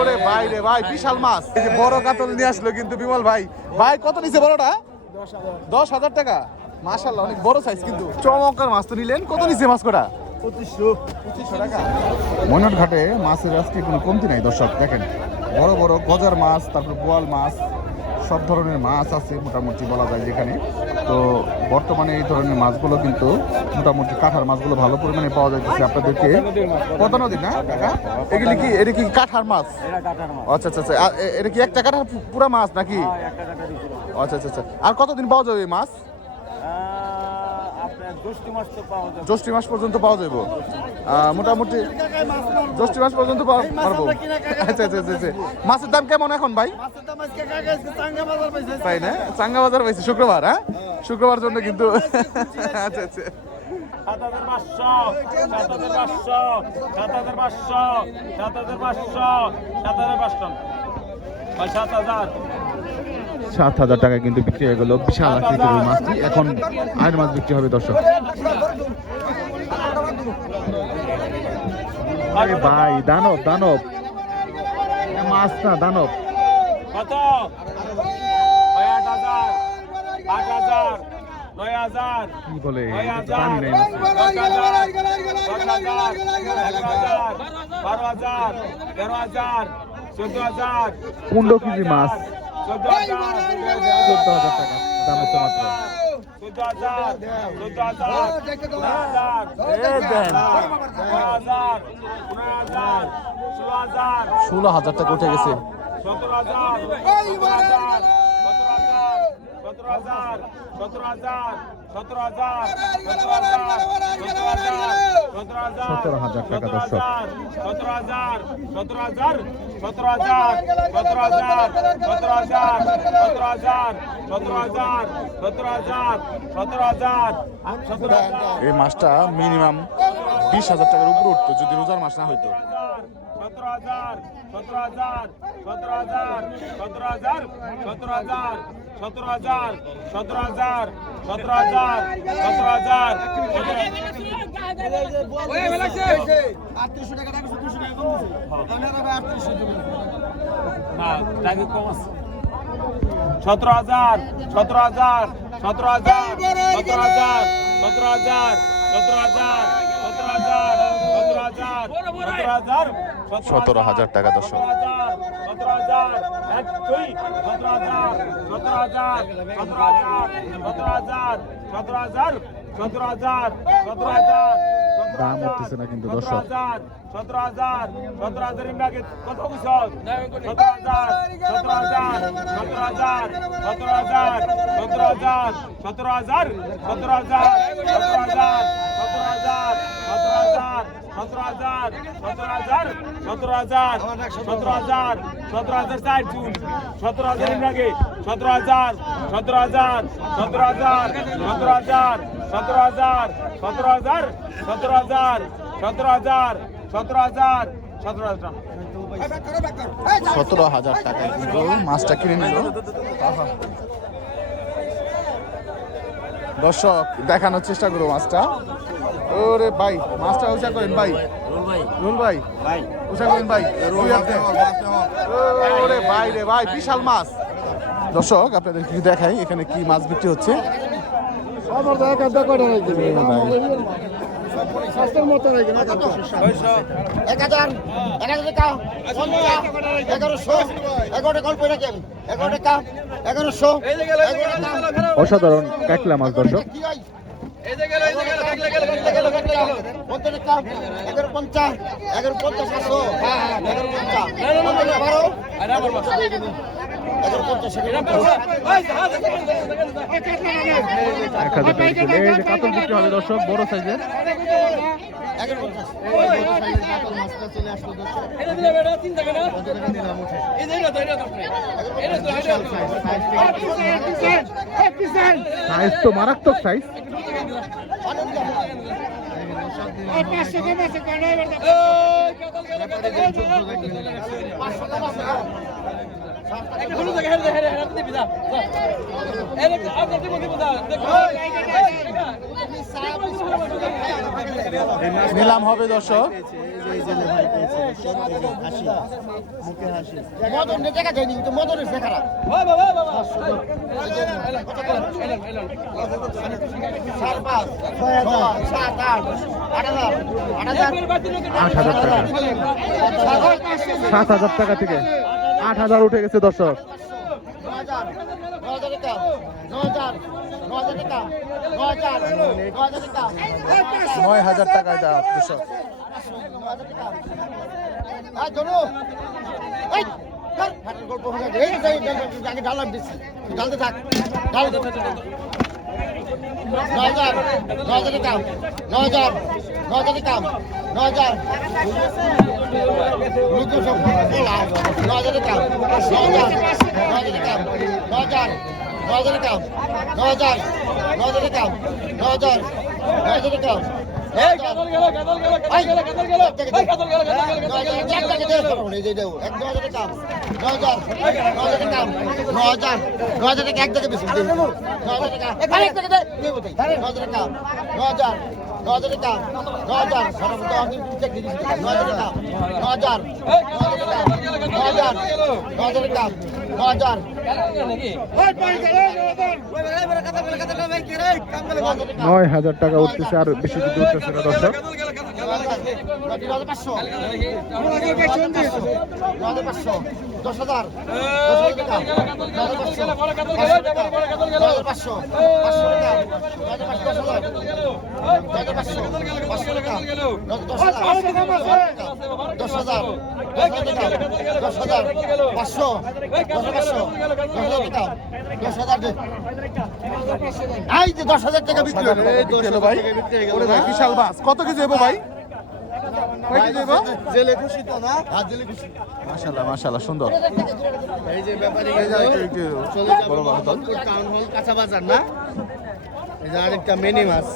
ওরে ভাই রে ভাই, বিশাল মাছ। এই যে বড় কাতল নিয়ে আসলো কিন্তু বিমল ভাই। ভাই কত নিছে বড়টা? 10,000 টাকা। মাশাআল্লাহ, অনেক বড় সাইজ কিন্তু। চমৎকার মাছ তো নিলেন। কত নিছে মাছ কটা? 2500 টাকা। ময়নাট ঘাটে মাছের আজকে কোনো কমতি নাই দর্শক। দেখেন বড় বড় গজার মাছ, তারপর বোয়াল মাছ, সব ধরনের মাছ আছে মোটামুটি বলা যায় যেখানে। তো বর্তমানে এই ধরনের মাছগুলো কিন্তু মোটামুটি কাঁঠার মাছগুলো ভালো পরিমাণে পাওয়া যাচ্ছে আপনাদেরকে। কত নদী না কাকা? এগুলি কি, এটা কি কাঁঠার মাছ? আচ্ছা আচ্ছা আচ্ছা। এটা কি একটা কাঁঠার পুরা মাছ নাকি? আচ্ছা আচ্ছা আচ্ছা। আর কতদিন পাওয়া যাবে এই মাছ? জ্যৈষ্ঠ মাস পর্যন্ত পাওয়া যাবে মোটামুটি। জ্যৈষ্ঠ মাস পর্যন্ত পারবো। আচ্ছা আচ্ছা আচ্ছা। মাছের দাম কেমন এখন ভাই? তাই না, চাঙ্গা বাজার পাইছি শুক্রবার। হ্যাঁ, শুক্রবার জন্য কিন্তু। আচ্ছা আচ্ছা। 7,000 টাকা কিন্তু বিক্রি হয়ে গেল বিশাল আকৃতির মাছটি। এখন আয়ের মাছ বিক্রি হবে দর্শক। ভাই দানব দানব মাছ না, দানব। কত? 8,000, 8,000, 9,000, কি বলে? 9,000, 10,000, 11,000, 12,000, 13,000, 14,000, 15 কেজি মাছ, 14,000, 14,000 টাকা দাম হচ্ছে মাত্র। 14,000, 14,000, 15,000, 16,000, 16,000 টাকা উঠে গেছে। 17,000, 17,000, 17,000, 17,000, 17,000, 17,000 টাকা দর্শক। 17,000, 17,000, 17,000, 17,000, 17,000, 17,000, 17,000, 17,000, 17,000। এই মাছটা মিনিমাম 20,000 টাকার উপরে উঠতো যদি রোজার মাছ না হইতো। 17,000, 17,000, 17,000, 17,000, 17,000, 17,000, 17,000, 17,000, 17,000, 17,000, 17,000, 17,000, 17,000, 17,000, 17,000 টাকা দর্শক। 17,000, 17,000, 17,000, 17,000, 17,000, 17,000, 17,000, দাম উঠতেছে না কিন্তু দর্শক। 17,000, 17,000 ইমরাকে কত বুঝছ? 17,000, 17,000, 17,000, 17,000, 17,000, 17,000, 17,000, 17,000, 17,000, 17,000, 17,000, 17,000, 17,000, 17,000, 17,000 ষাট জুন 17,000 ইমরাকে 17,000, 17,000, 17,000, 17,000, 17,000, 17,000, 17,000, 17,000, 17,000, 17,000, 17,000 টাকায় কিন্তু মাছটা কিনে নিল দর্শক। দেখানোর চেষ্টা করবো মাছটা। ওরে ভাই, মাছটা উঁচা করেন ভাই। রুল ভাই উঁচা করেন ভাই। ওরে ভাই রে ভাই, বিশাল মাছ। দর্শক আপনাদের কি দেখাই এখানে কি মাছ বিক্রি হচ্ছে। অসাধারণ কাকলা মাছ দর্শক। 1,000 টাকা কিলো। এই যে কাতল বিক্রি হবে দর্শক, বড় সাইজের। সাইজ তো মারাত্মক সাইজ। নিলাম হবে দর্শক। মদনের টাকা দেয়নি কিন্তু মদনের সে খারাপ সাত আট 7,000 টাকা থেকে 8,000 উঠে গেছে দর্শক। 9,000 টাকা এটা দর্শক। ডালাম দিচ্ছি ডালতে থাক ডালতে 9,000 কাম 9,000 কাম 9,000 9,000 কাম 9,000 কাম 9,000 কাম 9,000 কাম 9,000 কাম নয় হাজার টাকা উঠতেছে, আর বেশি কিছু উঠতেছে না দর্শক। 10,000 টাকা বিক্রি হলো ভাই। ওরে ভাই বিশাল মাছ, কত কেজি হইব ভাই? কয় কেজি হইব? জেলে খুশি তো না? হ্যাঁ জেলে খুশি। মাশাআল্লাহ মাশাআল্লাহ সুন্দর। এই যে ব্যাপারী বড় বড় দল। টাউন হল কাঁচা বাজার না? এই যে আরেকটা মিনি মাছ,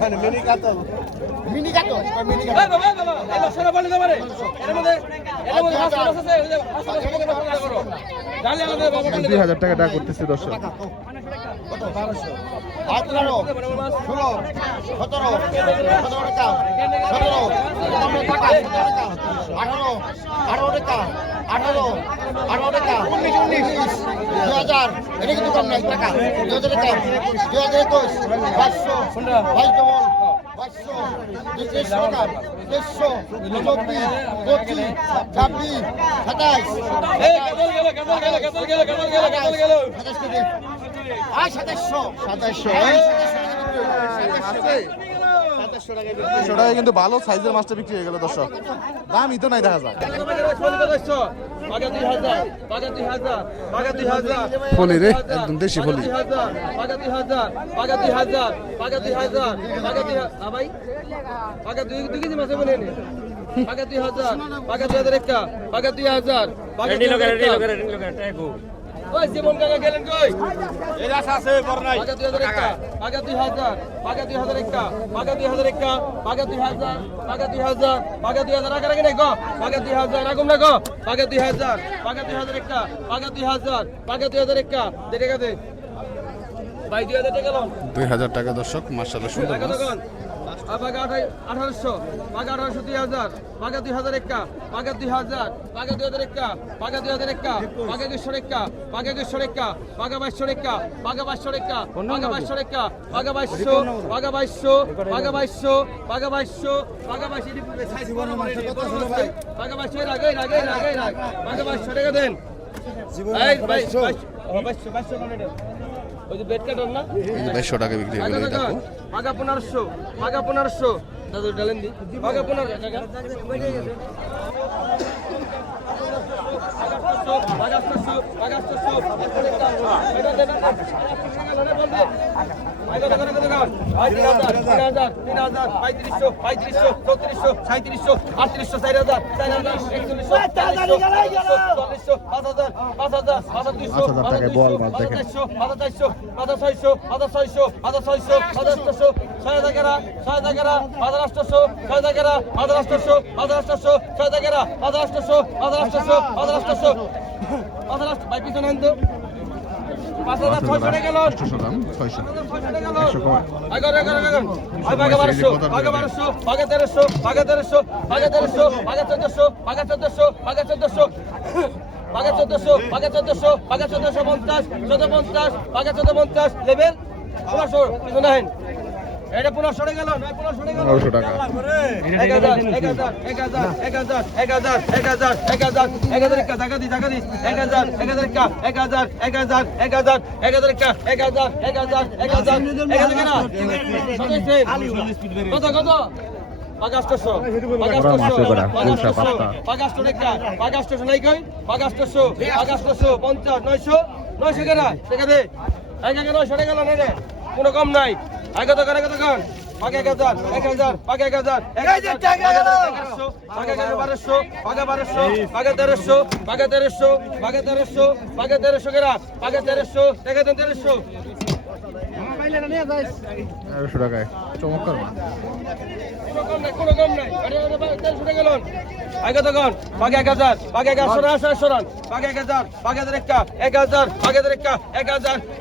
মানে মিনি কাতল। মিনি কাতল, মিনি কাতল। এই সারা বলে দাও রে এর মধ্যে মাছ আছে ওই যে 2,000 টাকা টাকা করতেছে দর্শক। কত 1200 18 16 17 17 টাকা 17 টাকা 18 টাকা 18 টাকা 19 2000 এটা কিন্তু কম নাই টাকা 2000 টাকা 2021 500 ভাই কেমন 500 2300 টাকা 2300 24 25 26 27 এই কাতল গেল 2700 টাকা কিন্তু ভালো সাইজের মাছটা বিক্রি হয়ে গেল দর্শক। দামই তো নাই দেখা যায়। ফলি রে, একদম দেশি ফলি। ওই জীবন কাকা গেলেন কই? এই রাস আছে পর নাই। পাগা 2000 টাকা, পাগা 2000, পাগা 2000 টাকা, পাগা 2000 টাকা, পাগা 2000, পাগা 2000, পাগা 2000 আগে রাখেন গো, পাগা 2000 রাখুন না গো, পাগা 2000, পাগা 2000 টাকা, পাগা 2000, পাগা 2000 টাকা, দে টাকা দে। ভাই 2000 টাকা লন। 2000 টাকা দর্শক, মাশাআল্লাহ সুন্দর মাছ। পাগা 1800, পাগা 1800 2000, পাগা 2000 টাকা, পাগা 2000, পাগা 2000 টাকা, পাগা 2000 টাকা, পাগা 200 টাকা, পাগা 200 টাকা, পাগা 2200 টাকা, পাগা 2200 টাকা, পাগা 2200 টাকা, পাগা 2200, পাগা 2200, পাগা 2200, পাগা 2200, পাগা 2200 সাইজ বড় মানে পাগা 2200 রাখ, পাগা 2200 টাকা দেন। এই ভাই 2200 মানে ওই যে বেড কাটার না 200 টাকা বিক্রি হয়ে গেল এটা। পাগা 1500, পাগা 1500 দাদু ডালেন দি, পাগা 1500 টাকা, পাগা 800, পাগা 800, এটা দেন না বল দে। আইগো দেখো 3000, 3000, 3500, 3500, 3400, 3700, 3800, 4000, 4000, 4100, 4000, 5000, 5000, 5000 টাকায় বল মাছ দেখেন। 5400, 5600, 5600, 5600, 5600, 6000, 6000, 5800, 6000, 5800, 5800, 6000, 5800, 5800, 5800, 5800 ভাই পিছনে আনতো 5,600 টাকা গেল 800 দাম 600 600 টাকা গেল 100 কমায় আগর ভাগে 1200 ভাগে 1300 ভাগে 1400 ভাগে 1400 ভাগে 1400 ভাগে 1400 ভাগে 1400 ভাগে 1400 ভাগে 1450 1450 ভাগে 1450 লেভেল 1500 কিছু নাই এটা 1500 টাকা গেল না 1500 টাকা 1500 টাকা 1000 টাকা দি 1000 কত কত পাগাষ্টশো নাই কই পাগাষ্টশো 50 900 কেনা টাকা দে আগে 900 টাকা গেল না রে কোনো কম নাই আগে তো কত কন পাগে 1000 পাগে 1000 এই যে টাকা গেল পাগে 1200 পাগে 1300 পাগে 1300 কেনা পাগে 1300 টাকা দেন 1300 1300 টাকায় চমৎকার মাছ কোনো কম নাই আরে 1300 টাকা গেল আগে তো কন পাগে 1000 পাগে 1100 রান পাগে 1000 পাগে 1000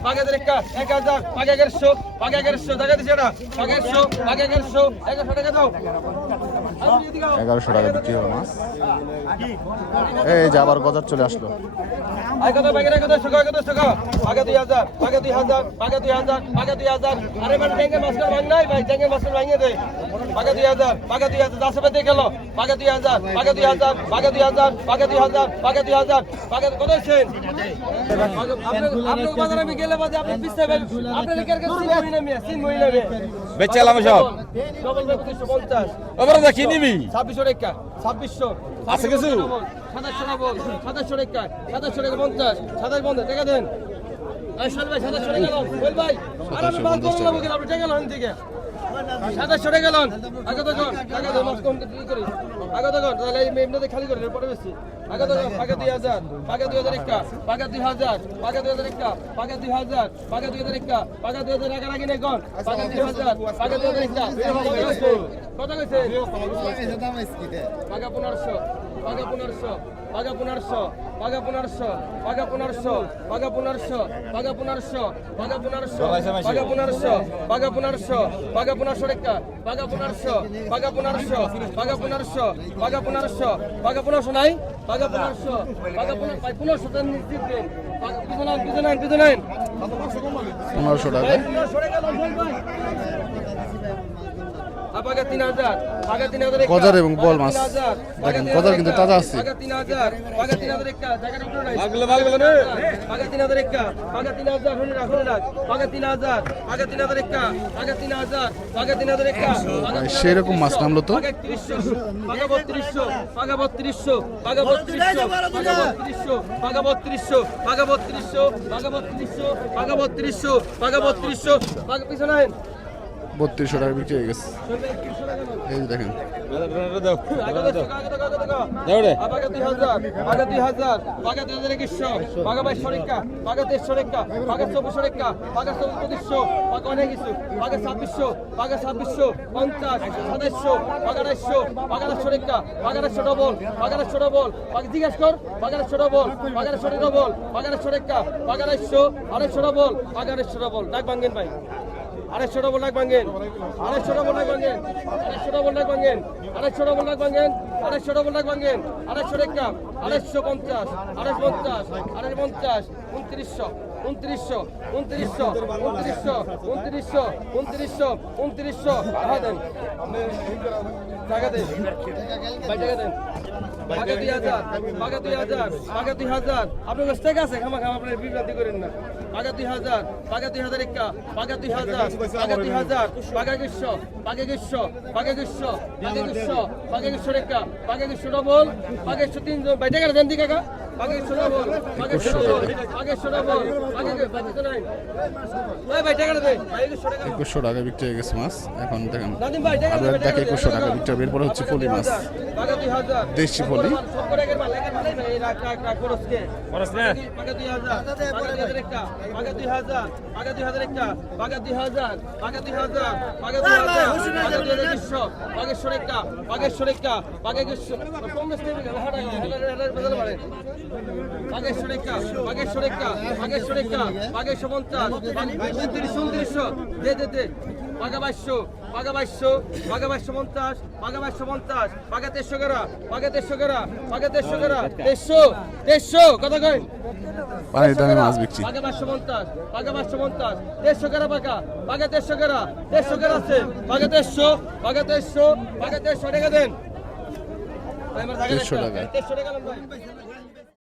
পাগে 1000 পাগে 1000 পাগে 1100 টাকা দিছে না পাগে 1100 100 টাকা দাও 1100 টাকা বিক্রি হলো মাছ এই যে আবার গজার চলে আসলো আগে তো পাগে 100 টাকা পাগে 2000 পাগে 2000 পাগে 2000 পাগে 2000 আরে মানে ব্যাংকে মাস্টার ভাঙ নাই ভাই ব্যাংকে মাস্টার ভাঙিয়ে দে পাগে 2000 10 পেতে গেল পাগে 2000 পাগে 2000 পাগে 2000 পাগে 2000 পাগে 2000 পাগে কত হইছেন আপনি বাজারে আমি গেলে বাজে আপনি পিছাবেন আপনি লেকার কাছে সিন মহিনা মে বেচালাম সব ডবল 250 ওপরে দেখি নিবি 2600 টাকা 2600 আছে কিছু 2700 টাকা বল 2700 টাকা 2700 টাকা 50 27 বন্ধ টাকা দেন আইসাল ভাই 2700 টাকা লন বল ভাই আর আমি বাল করব না বলে আপনি টাকা লন থেকে 2700 টাকা লন আগে তো কোন আগে তো মাস কম কি করি আগে তো কোন তাহলে এই এমনিতে খালি করে পরে বেশি আগে তো পাগে 2000 পাগে 2001 পাগে 2000 পাগে 2001 পাগে 2000 পাগে 2001 পাগে 2000 টাকা লাগি না কোন পাগে 2000 পাগে 2001 কত কইছে পাগে 1500 পাগে 1500 পাগা 1500 পাগা 1500 পাগা 1500 পাগা 1500 পাগা 1500 পাগা 1500 পাগা 1500 পাগা 1500 পাগা 1500 টাকা পাগা 1500 পাগা 1500 পাগা 1500 পাগা 1500 পাগা 1500 নাই পাগা 1500 পাগা 1500 টাকা নিশ্চিত দেন পিছনে 1500 টাকা 1500 টাকা লস ভাই পাগা 3000 পাগা 3000 গজার এবং বল মাছ দেখেন গজার কিন্তু তাজা আছে পাগা 3000 পাগা 3000 একটা জায়গাটা উঠে নাই মাগলে নে পাগা 3000 একটা পাগা 3000 শুনে রাখুন না পাগা 3000 পাগা 3000 একটা পাগা 3000 পাগা 3000 একটা সেরকম মাছ নামলো তো পাগা 3100 পাগা 3200 পাগা 3200 পাগা 3200 পাগা 3200 পাগা 3200 পাগা 3200 পাগা 3200 পাগা 3200 পাগা পিছনে 3200 টাকা বিক্রি হয়ে গেছে এই যে দেখেন পাগা 2000 পাগা 2000 পাগা 2100 পাগা 2200 টাকা পাগা 2300 টাকা পাগা 2400 টাকা পাগা 2400 পাগা অনেক কিছু পাগা 2600 পাগা 2600 50 2700 পাগা 250 পাগা 200 টাকা পাগা 200 ডবল পাগা 200 ডবল পাগা জিজ্ঞাসা কর পাগা 200 ডবল পাগা 200 ডবল পাগা 200 টাকা পাগা 200 250 ডবল পাগা 200 ডবল ডাক ভাঙেন ভাই 250 ডবল লাখ ভাঙেন 250 ডবল লাখ ভাঙেন 250 ডবল লাখ ভাঙেন 250 ডবল লাখ ভাঙেন 250 ডবল লাখ ভাঙেন 250 টাকা 250 250 250 2900 2900 দেন টাকা দেন ভাই টাকা দেন পাগা 2000 পাগা 2000 পাগা 2000 আপনার কাছে টাকা আছে খামা খামা আপনি বিভ্রান্তি করেন না পাগা 2000 পাগা 2000 একটা পাগা 2000 পাগা 2000 পাগা 100 পাগা 100 পাগা 100 পাগা 100 পাগা 100 টাকা পাগা 100 ডবল পাগা 100 তিনজন ভাই টাকা দেন দি কাকা পাগা 100 ডবল পাগা 100 ডবল পাগা 100 ডবল পাগা বাকি নাই ভাই টাকা দেন ভাই 100 টাকা 2100 টাকা বিক্রি হয়ে গেছে মাছ এখন দেখেন নাদিম ভাই টাকা আবার দেখে 2100 টাকা বিক্রি হবে এরপরে হচ্ছে পলি মাছ পাগা 2000 দেশি পলি সব করে এর মাল এর মাল ভাই রাখ করসকে খরচ না পাগা 2000 পাগা 2000 একটা পাগা 2000 পাগা 2000 একটা পাগা 2000 পাগা 2000 পাগা 2000 পাগা 2100 পাগা 100 একটা পাগা 100 একটা পাগা 100 কম স্টেপে হাঁটা বদল পারে বাগেশ্বর একা বাগেশ্বর একা বাগেশ্বর একা বাগেশ্বর 50 2900 দে দে দে বাগা 2200 বাগা 2200 বাগা 250 বাগা 250 বাগা 1300 গরা বাগা 1300 গরা বাগা 1300 গরা 1300 কত কই পানির দামে মাছ বিক্রি বাগা 550 বাগা 550 150 গরা বাগা বাগা 150 গরা 150 গরা আছে বাগা 150 বাগা 150 বাগা 150 টাকা দেন 150 টাকা। 150 টাকা ভাই